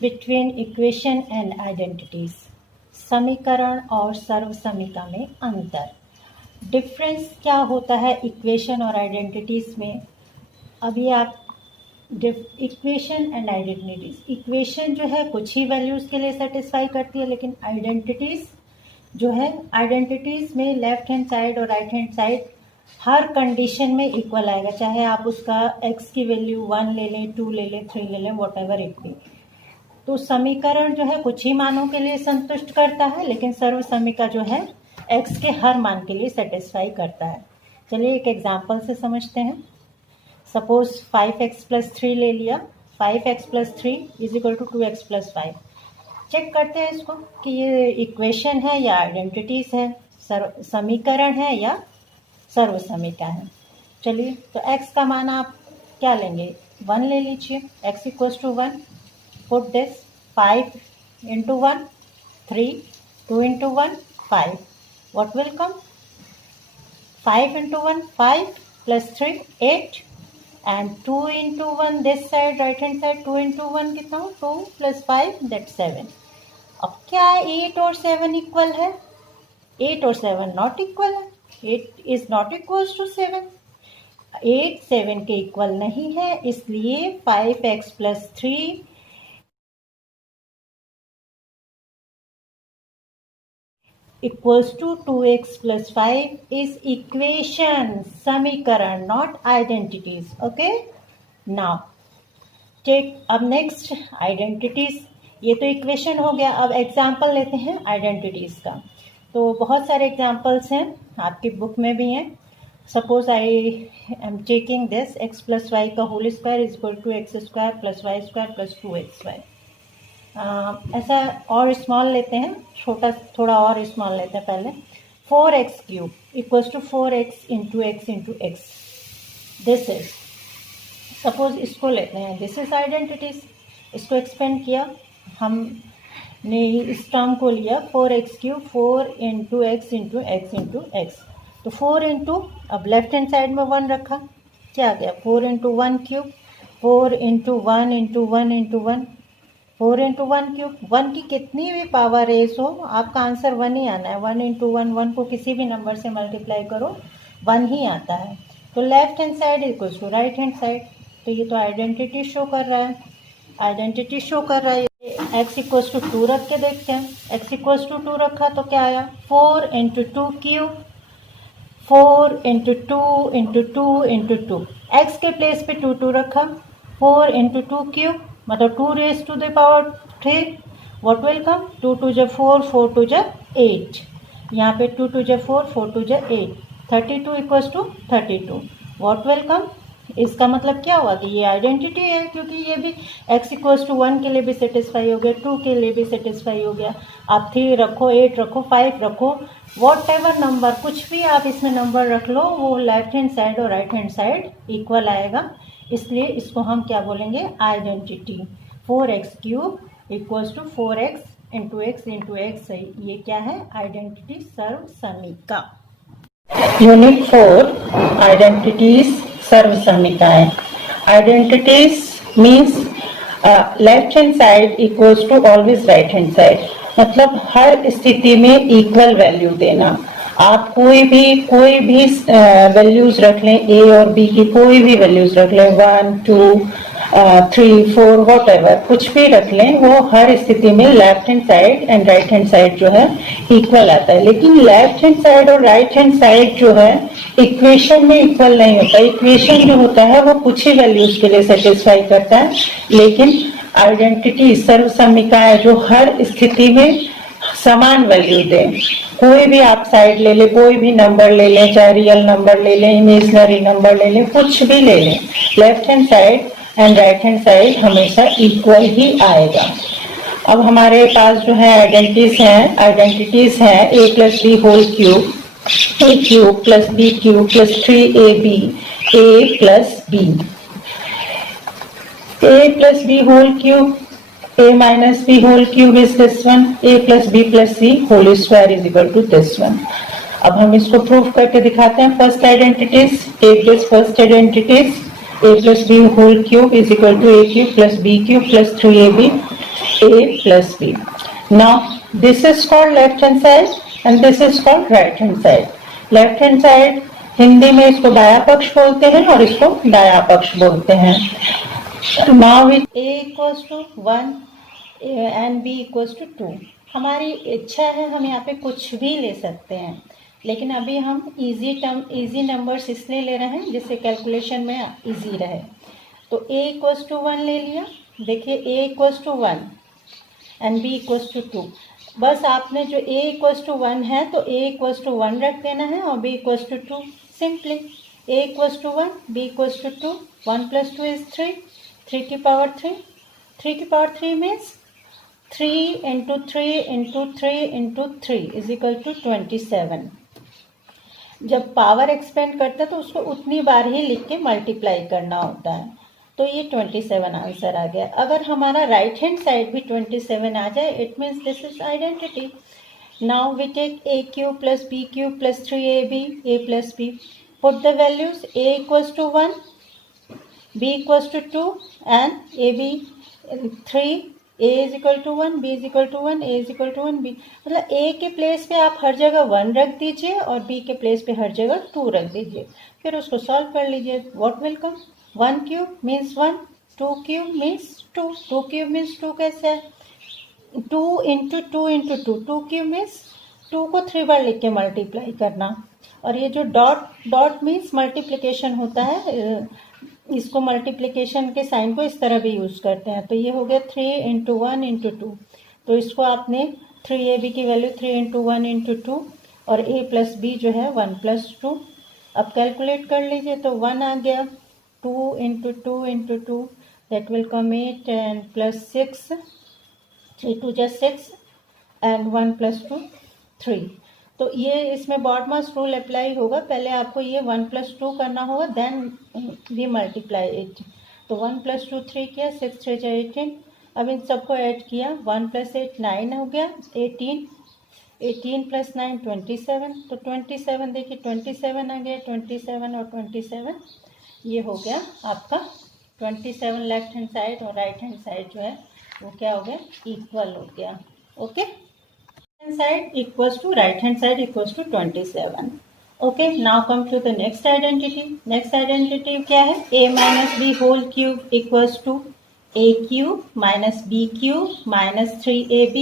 Between equation and identities, समीकरण और सर्वसमीका में अंतर। डिफरेंस क्या होता है इक्वेशन और आइडेंटिटीज में? अभी आप इक्वेशन एंड आइडेंटिटीज, इक्वेशन जो है कुछ ही वैल्यूज के लिए सेटिस्फाई करती है, लेकिन आइडेंटिटीज जो है, आइडेंटिटीज में लेफ्ट हैंड साइड और राइट हैंड साइड हर कंडीशन में इक्वल आएगा, चाहे आप उसका x की वैल्यू 1 ले लें, 2 ले लें, 3 ले लें, वॉट एवर इट बी। तो समीकरण जो है कुछ ही मानों के लिए संतुष्ट करता है, लेकिन सर्व समीका जो है x के हर मान के लिए सेटिस्फाई करता है। चलिए एक एग्जाम्पल से समझते हैं। सपोज 5x + 3 ले लिया, 5x + 3 = 2x + 5। चेक करते हैं इसको कि ये इक्वेशन है या आइडेंटिटीज है, समीकरण है या सर्वसमीका है। चलिए तो x का मान आप क्या लेंगे, 1 ले लीजिए। x = 1, put this 5 × 1 3, 2 × 1 5, what will come? 5 × 1 5 + 3 8 and 2 × 1 this side, right hand side, 2 × 1 कितना, 2 + 5 that 7। अब क्या 8 और 7 इक्वल है? 8 और 7 नॉट इक्वल है, 8 इज नॉट इक्वल्स टू 7, 8 7 के इक्वल नहीं है, इसलिए 5x + 3 = 2x + 5 इज इक्वेशन, समीकरण, not identities. Okay, now take अब नेक्स्ट आइडेंटिटीज। ये तो इक्वेशन हो गया, अब एग्जाम्पल लेते हैं आइडेंटिटीज का। तो बहुत सारे एग्जाम्पल्स हैं, आपकी बुक में भी हैं। Suppose I am taking this x + y का whole square = x² + y² + 2xy। ऐसा और स्मॉल लेते हैं, छोटा थोड़ा और स्मॉल लेते हैं पहले। 4x³ = 4x × x × x। This is, suppose इसको लेते हैं, दिस इज आइडेंटिटीज। इसको एक्सपेंड किया, हमने इस टर्म को लिया 4x³, 4 × x × x × x। तो 4 × अब लेफ्ट हैंड साइड में 1 रखा, क्या आ गया, 4 × 1³ 4 × 1 × 1 × 1 4 × 1³ 1 की कितनी भी पावर रेस हो, आपका आंसर 1 ही आना है। 1 × 1 1 को किसी भी नंबर से मल्टीप्लाई करो 1 ही आता है। तो left hand side = right hand side, तो ये तो आइडेंटिटी शो कर रहा है, आइडेंटिटी शो कर रहा है। x = 2 रख के देखते हैं, x = 2 रखा तो क्या आया, 4 × 2³ 4 × 2 × 2 × 2। x के प्लेस पे 2 2 रखा, 4 × 2³ मतलब 2⁻³ व्हाट विल कम, 2 2 = 4, 4 2 = 8। यहाँ पे 2 2 = 4, 4 2 = 8, 32 = 32 व्हाट विल कम। इसका मतलब क्या हुआ कि ये आइडेंटिटी है, क्योंकि ये भी x = 1 के लिए भी सेटिस्फाई हो गया, 2 के लिए भी सेटिस्फाई हो गया। आप 3 रखो, 8 रखो, 5 रखो, वॉट एवर नंबर, कुछ भी आप इसमें नंबर रख लो, वो लेफ्ट हैंड साइड और राइट हैंड साइड इक्वल आएगा। इसलिए इसको हम क्या बोलेंगे, identity. 4x³ = 4x × x × x, ये क्या है, आइडेंटिटी सर्वसमीका। यूनिट 4 आइडेंटिटीज सर्वसमीकाएं। Identities means left hand side = always right hand side, मतलब हर स्थिति में इक्वल वैल्यू देना। आप कोई भी वैल्यूज रख लें, a और b की कोई भी वैल्यूज रख लें, 1 2 3 4 वॉट एवर, कुछ भी रख लें, वो हर स्थिति में left hand side and right hand side जो है इक्वल आता है। लेकिन लेफ्ट हैंड साइड और राइट हैंड साइड जो है इक्वेशन में इक्वल नहीं होता। इक्वेशन जो होता है वो कुछ ही वैल्यूज के लिए सेटिस्फाई करता है, लेकिन आइडेंटिटी सर्वसमीकाएं जो हर स्थिति में समान वैल्यू दें। कोई भी आप साइड ले लें, कोई भी नंबर ले लें, चाहे रियल नंबर ले लें, इमेजिनरी नंबर ले लें, कुछ भी ले लें, left hand side and right hand side हमेशा इक्वल ही आएगा। अब हमारे पास जो है आइडेंटिटीज हैं a + b whole cube, a³ + b³ + 3ab, a + b, a + b whole cube, a - b whole cube is this one, a + b + c whole square = this one। अब हम इसको प्रूफ करके दिखाते हैं। First identities, first identities, a + b whole cube = a³ + b³ + 3ab। a plus b. Now this is called left hand side and this is called right hand side. Left hand side Hindi में इसको दाया पक्ष बोलते हैं और इसको दाया पक्ष बोलते हैं. Now with a equals to 1 and b equals to 2. हमारी इच्छा है हम यहाँ पे कुछ भी ले सकते हैं, लेकिन अभी हम इजी नंबर्स इसलिए ले रहे हैं जिससे कैलकुलेशन में इजी रहे. तो a इक्वल्स टू 1 ले लिया. देखिए a equals to 1 and b equals to 2. बस आपने जो a इक्वल्स टू 1 है तो a इक्वल्स टू 1 रख देना है और b equals to 2. Simply a equals to 1, b equals to 2. 1 plus 2 is 3. 3 की पावर 3. 3 की power 3 means 3 into 3 into 3 into 3 is equal to 27. जब पावर एक्सपेंड करता है तो उसको उतनी बार ही लिख के मल्टीप्लाई करना होता है. तो ये 27 आंसर आ गया. अगर हमारा राइट हैंड साइड भी 27 आ जाए it means this is identity. Now we take a cube plus b cube plus 3ab a plus b. Put the values. a equals to 1, b equals to 2 and ab 3. a is equal to 1, b is equal to 1, a is equal to 1, b. मतलब a के place पे आप हर जगह 1 रख दीजिए और b के place पे हर जगह 2 रख दीजिए. फिर उसको सॉल्व कर लीजिए. What will come? 1 cube means 1, 2 cube means 2. 2 cube means 2 कैसे है? 2 इंटू 2 इंटू 2. 2 क्यूब मीन्स 2 को 3 बार लिख के मल्टीप्लाई करना. और ये जो डॉट मीन्स मल्टीप्लिकेशन होता है, इसको मल्टीप्लिकेशन के साइन को इस तरह भी यूज़ करते हैं. तो ये हो गया 3 इंटू 1 इंटू 2. तो इसको आपने 3ab की वैल्यू 3 इंटू 1 इंटू 2 और a प्लस b जो है 1 प्लस 2. अब कैलकुलेट कर लीजिए तो 1 आ गया. 2 into 2 into 2 that will come 8 and plus 6. 3 2 just 6 and 1 plus 2 3. तो ये इसमें बॉडमास रूल अप्लाई होगा. पहले आपको ये 1 प्लस 2 करना होगा देन वी मल्टीप्लाई इट. तो 1 प्लस 2 3 किया, 6 3 18. अब इन सबको ऐड किया. 1 प्लस 8 9 हो गया. 18 18 प्लस 9 27. तो 27 देखिए 27 आ गया. 27 और 27 ये हो गया आपका 27. लेफ्ट हैंड साइड और राइट हैंड साइड जो है वो क्या हो गया? इक्वल हो गया. Okay, hand side equals to right hand side equals to 27. Okay, now come to the next identity. Next identity क्या है? a minus b whole cube equals to a cube minus b cube minus 3ab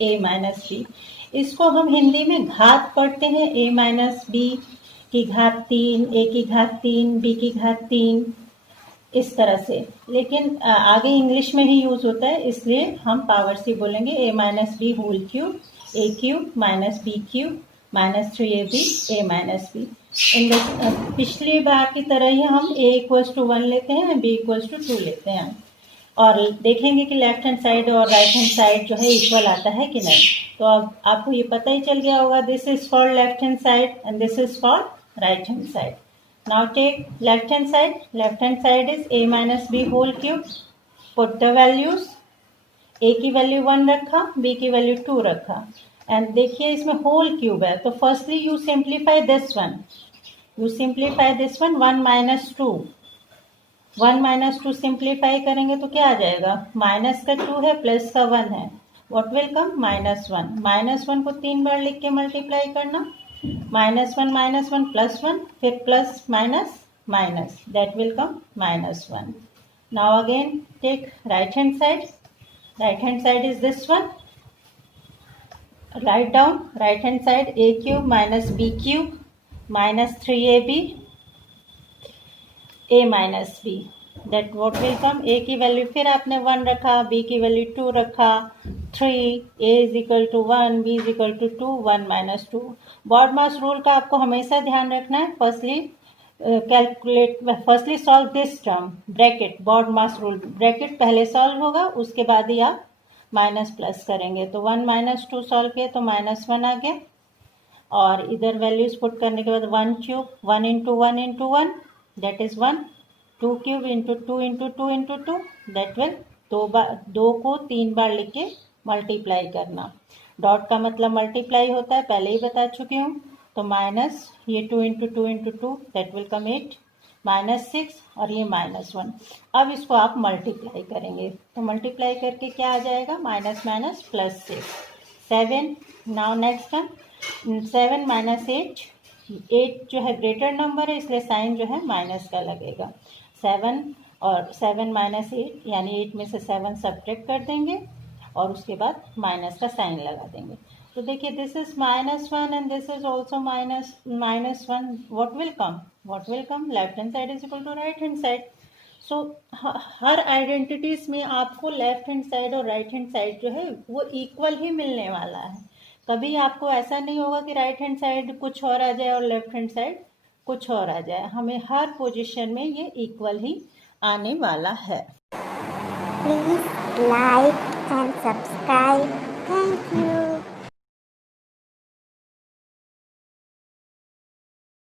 a minus b. इसको हम हिंदी में घात पढ़ते हैं. a minus b की घात 3, a की घात 3, b की घात 3 इस तरह से. लेकिन आगे इंग्लिश में ही यूज होता है इसलिए हम पावर से बोलेंगे a minus B whole cube a cube minus B cube minus 3ab a minus B. पिछली बार की तरह ही हम a इक्वल्स टू 1 लेते हैं, b इक्वल्स टू 2 लेते हैं और देखेंगे कि लेफ्ट हैंड साइड और राइट हैंड साइड जो है इक्वल आता है कि नहीं. तो अब आपको ये पता ही चल गया होगा. This is for left hand side and this is for right hand side. Now take left hand side. Left hand side is a minus b whole cube. Put the values. a की value 1 रखा, b की value 2 रखा and देखिए इसमें whole cube है. तो firstly you simplify this one. You simplify this one. 1 minus 2. 1 minus 2 simplify करेंगे तो क्या आ जाएगा? माइनस का 2 है प्लस का 1 है. What will come? -1. -1 को 3 बार लिख के मल्टीप्लाई करना. -1 प्लस 1 फिर plus minus minus that will come -1. Now again take right hand side. Right hand side is this one. Write down right hand side a cube minus b cube minus 3ab a minus b that what will come? a की value फिर आपने 1 रखा, b की value 2 रखा, 3, a is equal to 1, b is equal to 2, 1 minus 2. BODMAS rule का आपको हमेशा ध्यान रखना है. Firstly solve this term bracket. BODMAS rule bracket पहले सॉल्व होगा उसके बाद ही आप माइनस प्लस करेंगे. तो 1 माइनस 2 सॉल्व किए तो -1 आ गया और इधर वैल्यूज पुट करने के बाद 1 cube 1 into 1 into 1 that is 1. 2 cube into 2 into 2 into 2 that will 2 को 3 बार लिख के मल्टीप्लाई करना. डॉट का मतलब मल्टीप्लाई होता है, पहले ही बता चुकी हूँ. तो माइनस ये 2 इंटू 2 इंटू 2 दैट विल कम 8. -6 और ये -1। अब इसको आप मल्टीप्लाई करेंगे तो मल्टीप्लाई करके क्या आ जाएगा, minus minus plus 6 7। Now next one 7 - 8, 8 जो है ग्रेटर नंबर है इसलिए साइन जो है माइनस का लगेगा। 7 और 7 - 8 यानी 8 में से 7 सब्ट्रैक्ट कर देंगे और उसके बाद माइनस का साइन लगा देंगे। तो देखिए this is -1 and this is also -1। What will come left hand side is equal to right hand side. So हर आइडेंटिटीज में आपको लेफ्ट हैंड साइड और राइट हैंड साइड जो है वो इक्वल ही मिलने वाला है। कभी आपको ऐसा नहीं होगा कि राइट हैंड साइड कुछ और आ जाए और लेफ्ट हैंड साइड कुछ और आ जाए, हमें हर पोजीशन में ये इक्वल ही आने वाला है। Please like and subscribe. Thank you.